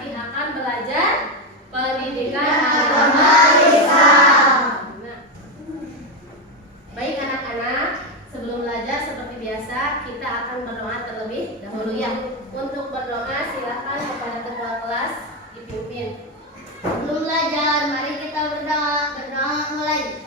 nanti akan belajar pendidikan agama Islam. Nah, baik anak-anak, sebelum belajar seperti biasa kita akan berdoa terlebih dahulu ya. Untuk berdoa silakan kepada ketua kelas dipimpin. Sebelum belajar, mari kita berdoa mulai.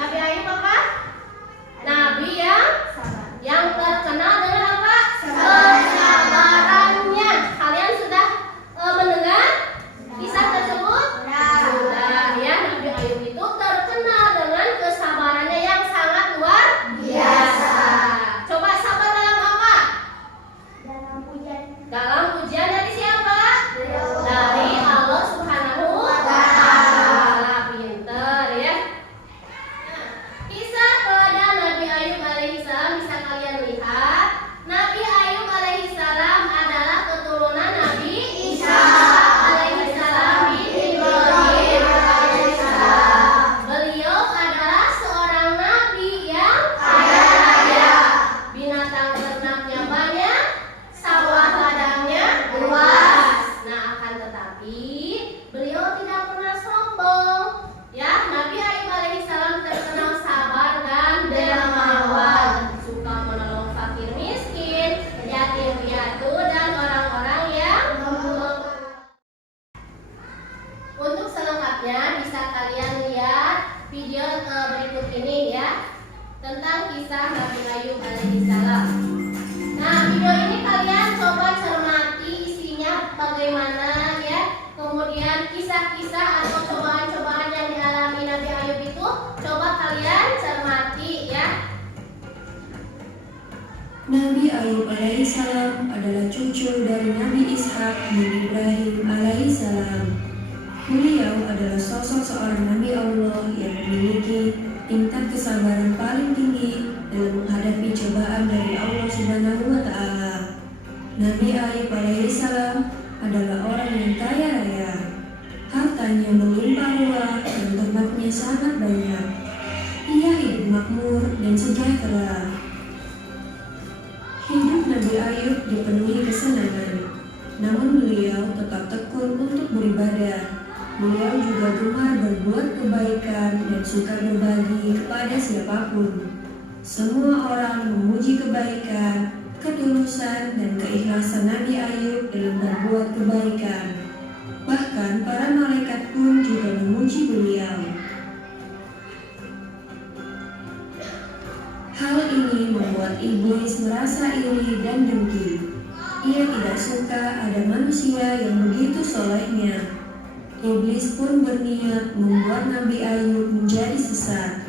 Nabi Ayub apa? Nabi yang terkenal Nabi Ayub alaihissalam adalah cucu dari Nabi Ishak bin Ibrahim alaihissalam. Beliau adalah sosok seorang Nabi Allah yang memiliki tingkat kesabaran paling tinggi dalam menghadapi cobaan dari Allah Subhanahu wa Ta'ala. Nabi Ayub alaihissalam adalah orang yang kaya raya. Hartanya melimpah ruah dan ternaknya sangat banyak. Ia hidup makmur dan sejahtera. Hidup Nabi Ayub dipenuhi kesenangan, namun beliau tetap tekun untuk beribadah. Beliau juga gemar berbuat kebaikan dan suka berbagi kepada siapapun. Semua orang memuji kebaikan, ketulusan, dan keikhlasan Nabi Ayub dalam berbuat kebaikan. Bahkan para malaikat pun juga memuji beliau. Hal ini membuat iblis merasa iri dan dengki. Ia tidak suka ada manusia yang begitu solehnya. Iblis pun berniat membuat Nabi Ayub menjadi sesat.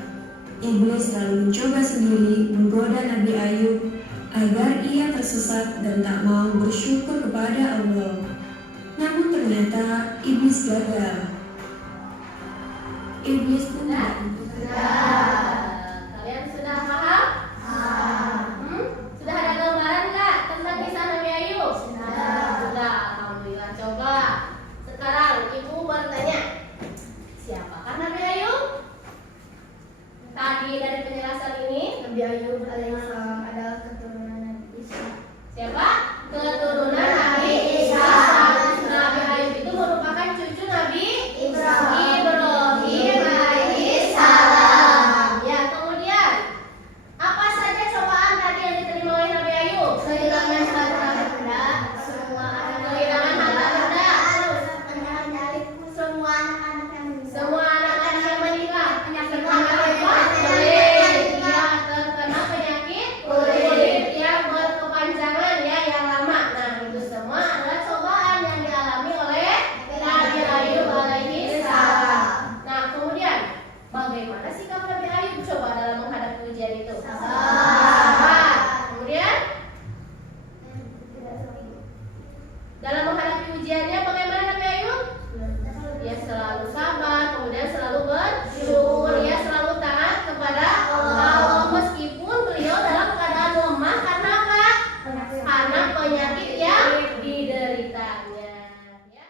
Iblis lalu mencoba sendiri menggoda Nabi Ayub agar ia tersesat dan tak mau bersyukur kepada Allah. Namun ternyata iblis gagal. Iblis pun Kalian sudah paham? Sudah ada gambaran nggak tentang kisah Nabi Ayub? Sudah, alhamdulillah. Coba sekarang ibu bertanya, siapakah Nabi Ayub? Tadi dari penjelasan ini, Nabi Ayub alaihissalam adalah keturunan Nabi Isa. siapa? Keturunan Nabi Isa. Nabi Ayub itu merupakan cucu Nabi Ibrahim alaihissalam. Ya, kemudian apa saja cobaan tadi yang diterima oleh Nabi Ayub? Kehilangan harta benda, semua Kehilangan harta benda, semua anak yang semua anak-anak yang meninggal, Penyakit terkena kulit. kulit, ya, terkena penyakit kulit yang berkepanjangan ya, yang lama. Nah, itu semua adalah cobaan yang dialami oleh Nabi Ayub alaihissalam. Nah, kemudian bagaimana sikap Nabi Ayub coba dalam menghadapi ujian itu? Sabar. Kemudian dalam menghadapi ujiannya bagaimana Nabi Ayub? Ya selalu sabar, kemudian selalu bersyukur, ya selalu taat kepada Allah meskipun beliau dalam keadaan lemah karena apa? Karena penyakit yang dideritanya. Ya.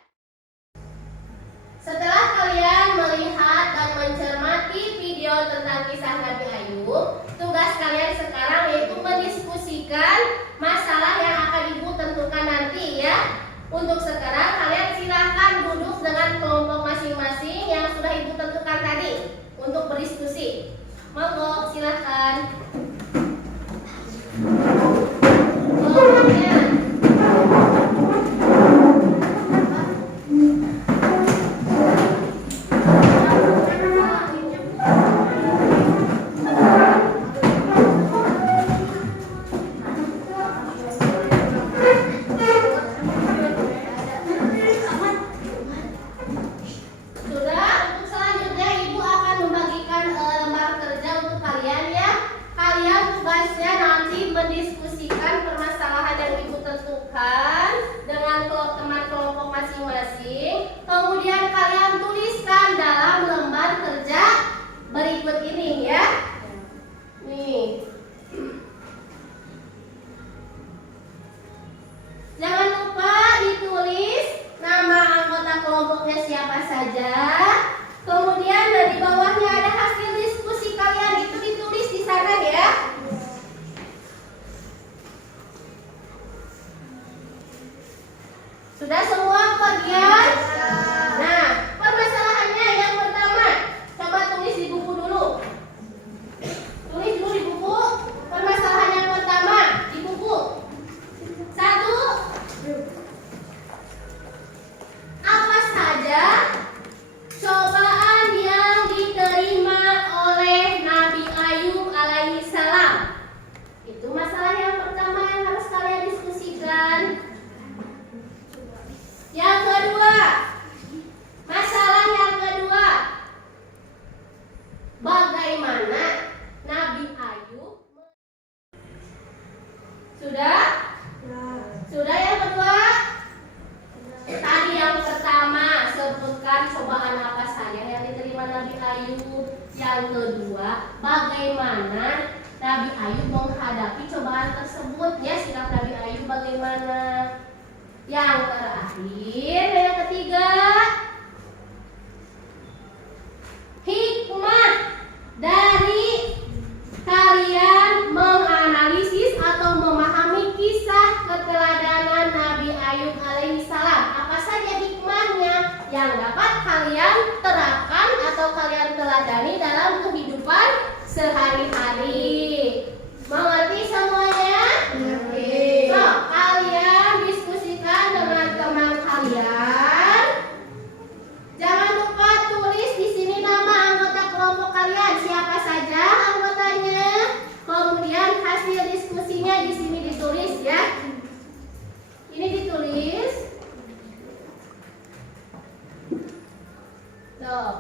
Setelah kalian melihat dan mencermati video tentang kisah Nabi Ayub, tugas kalian sekarang yaitu mendiskusikan masalah yang akan ibu tentukan nanti ya. Untuk sekarang kalian silakan duduk dengan kelompok masing-masing yang sudah ibu tentukan tadi untuk berdiskusi. Monggo silakan. Kelompoknya. Sudah, untuk selanjutnya ibu akan membagikan lembar kerja untuk kalian ya. Kalian tugasnya nanti mendiskusikan permasalahan yang ibu tentukan dengan teman kelompok masing-masing. Kemudian kalian tuliskan dalam lembar kerja berikut ini ya. Nih. Jangan lupa ditulis nama anggota kelompoknya siapa saja. Kemudian di bawahnya ada hasil diskusi kalian, itu ditulis di sana ya. Sudah semua bagian? Nah, permasalahannya yang pertama, coba tulis di buku dulu. Tulis dulu di buku. Permasalahan yang pertama di buku. 1. Apa saja cobaan yang diterima oleh Nabi Ayub alaihissalam? Itu masalah yang pertama yang harus kalian diskusikan. Sudah? Sudah yang kedua? Tadi yang pertama sebutkan cobaan apa saja yang diterima Nabi Ayub. Yang kedua, bagaimana Nabi Ayub menghadapi cobaan tersebut, ya, sikap Nabi Ayub bagaimana. Yang terakhir, yang ketiga, hikmah dari kalian menganalisis atau memahami kisah keteladanan Nabi Ayub alaihissalam. Apa saja hikmahnya yang dapat kalian terapkan atau kalian teladani dalam kehidupan sehari-hari? Mengerti semuanya? Mengerti. So, kalian diskusikan dengan teman kalian. Jangan lupa tulis di sini nama anggota kelompok kalian, siapa saja anggotanya. Kemudian hasil diskusinya di sini ditulis, ya. Ini ditulis. Tuh.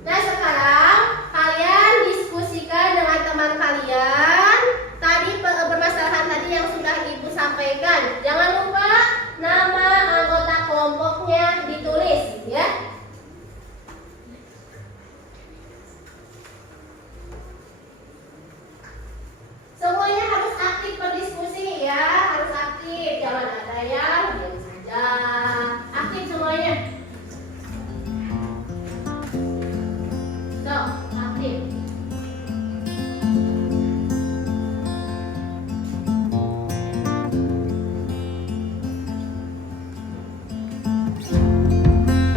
Nah, sekarang kalian diskusikan dengan teman kalian tadi permasalahan tadi yang sudah Ibu sampaikan. Jangan lupa nama anggota kelompoknya ditulis, ya. Semuanya harus aktif berdiskusi, ya, harus aktif. Jangan ada yang diam saja. Aktif semuanya. So, aktif.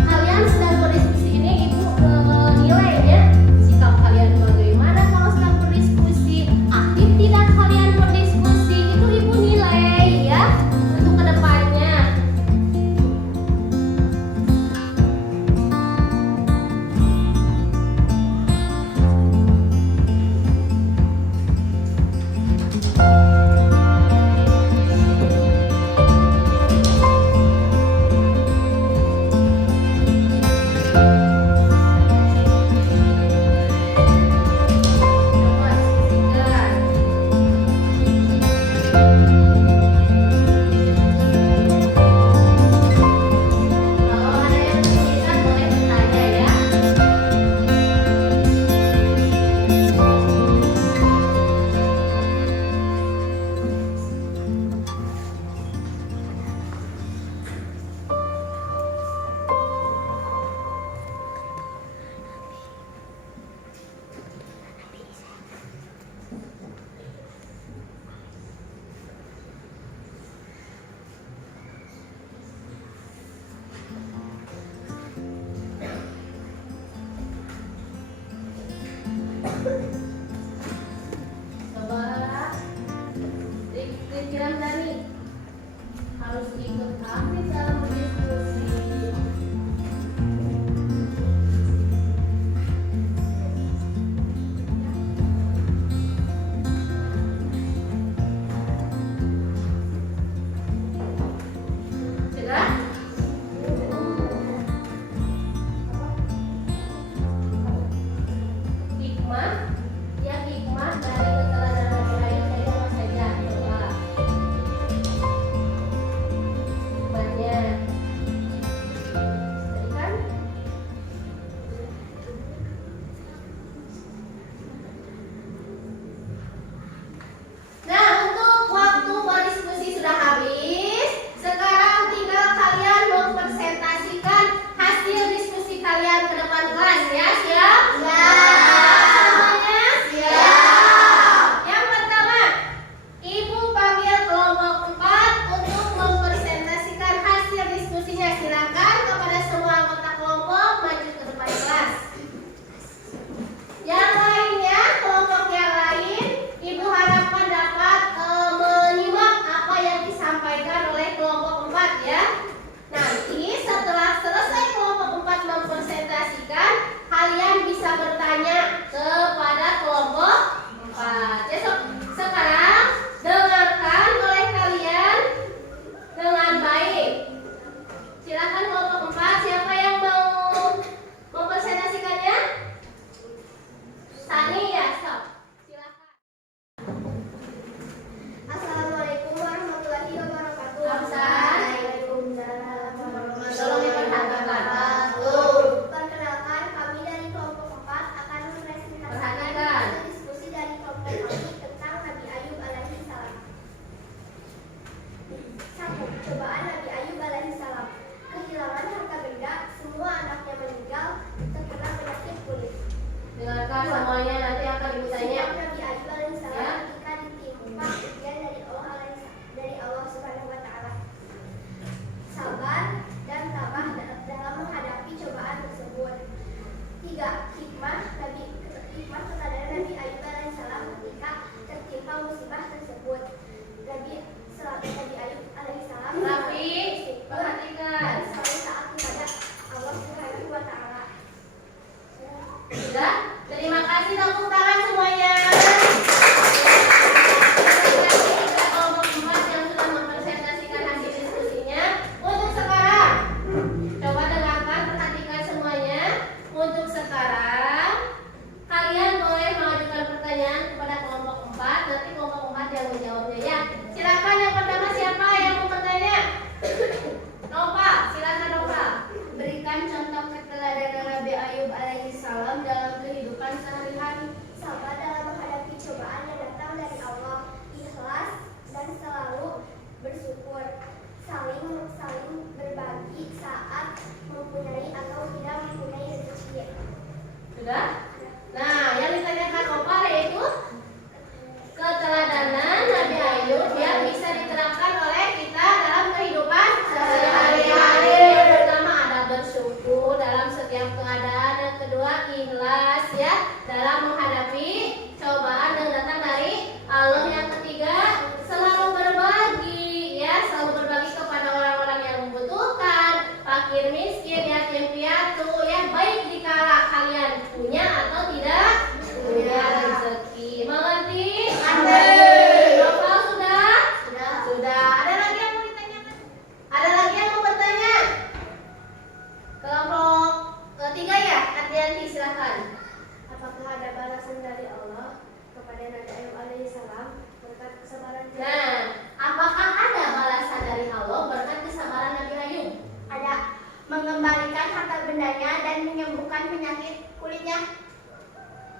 Kalian sedang berdiskusi ini, Ibu nilai, ya, sikap kalian bagaimana kalau sedang berdiskusi. Aktif tidak kalian berdiskusi, itu Ibu nilai, ya, untuk kedepannya. Coba diskusikan. Kalau ada yang kesulitan boleh bertanya, ya.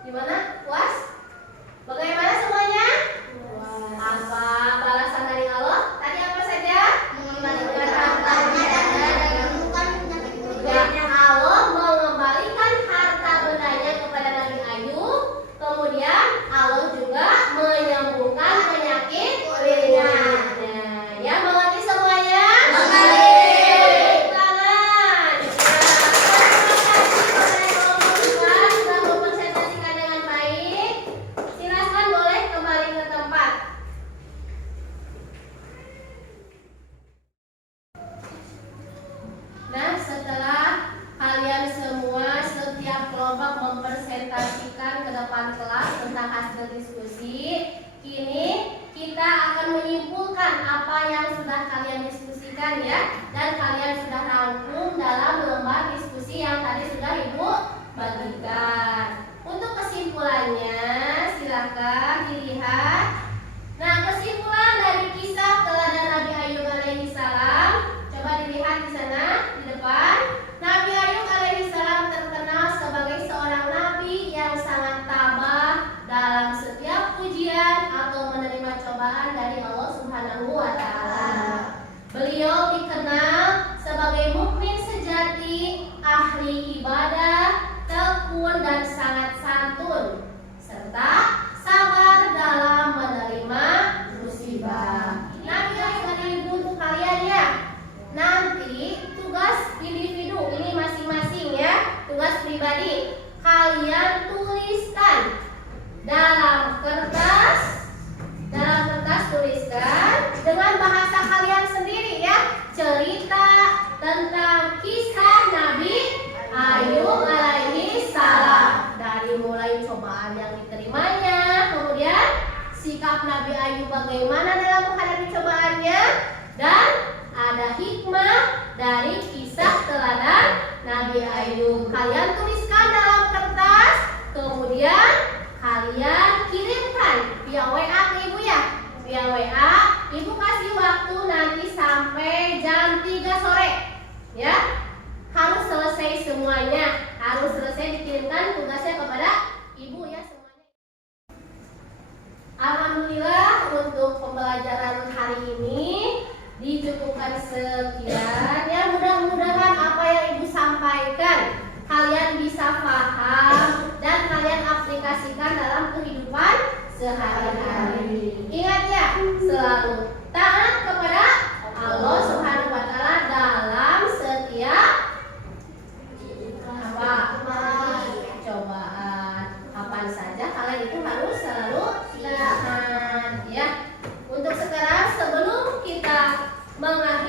Gimana? Puas? Bagaimana semuanya? Apa balasan dari Allah? Tadi apa saja? Mengembalikan hartanya dan menemukan penyakit Ya, Allah mengembalikan harta bendanya kepada Nabi Ayub. Kemudian Allah juga menyembuhkan penyakit kulitnya. Ya, mengerti semuanya? Mengerti. Tangan. Terima kasih kepada kelompok sudah mempresentasikan dengan baik. Silakan boleh kembali ke tempat. Nah, setelah kalian semua setiap kelompok mempresentasikan ke depan kelas tentang hasil diskusi, kini kita akan menyimpulkan apa yang sudah kalian diskusikan ya, dan kalian sudah rangkum dalam lembar diskusi yang tadi sudah Ibu bagikan. Untuk kesimpulannya, silakan dilihat. Nah, kesimpulan dari kisah teladan Nabi Ayub alaihi salam, coba dilihat di sana di depan. Nabi Ayub alaihi salam terkenal sebagai seorang nabi yang sangat tabah dalam setiap ujian atau menerima cobaan dari Allah Subhanahu wa taala. Beliau dikenal sebagai mukmin sejati, ahli ibadah, tekun dan sangat santun, serta sabar dalam menerima musibah. Nabi Ayub dan Ibu untuk kalian ya. Nanti tugas individu ini masing-masing ya, tugas pribadi. Kalian tuliskan dalam kertas tuliskan dengan bahasa kalian sendiri ya, cerita tentang kisah Nabi Ayub alaihi salam, dari mulai cobaan yang diterimanya, kemudian sikap Nabi Ayub bagaimana dalam menghadapi cobaannya, dan ada hikmah dari kisah teladan Nabi Ayub. Kalian tuliskan dalam kertas, kemudian kalian kirimkan via WA ke Ibu ya. Via WA, Ibu kasih waktu nanti sampai jam 3 sore ya. Harus selesai semuanya, harus selesai dikirimkan tugasnya kepada Ibu ya semuanya. Alhamdulillah untuk pembelajaran hari ini dicukupkan sekian ya. Mudah-mudahan apa yang Ibu sampaikan kalian bisa paham dan kalian aplikasikan dalam kehidupan sehari-hari. Ingat ya, selalu taat kepada Allah Subhanahu wa taala dalam setiap cobaan. Kapan saja kalian itu harus selalu taat ya. Untuk sekarang sebelum kita mengakhiri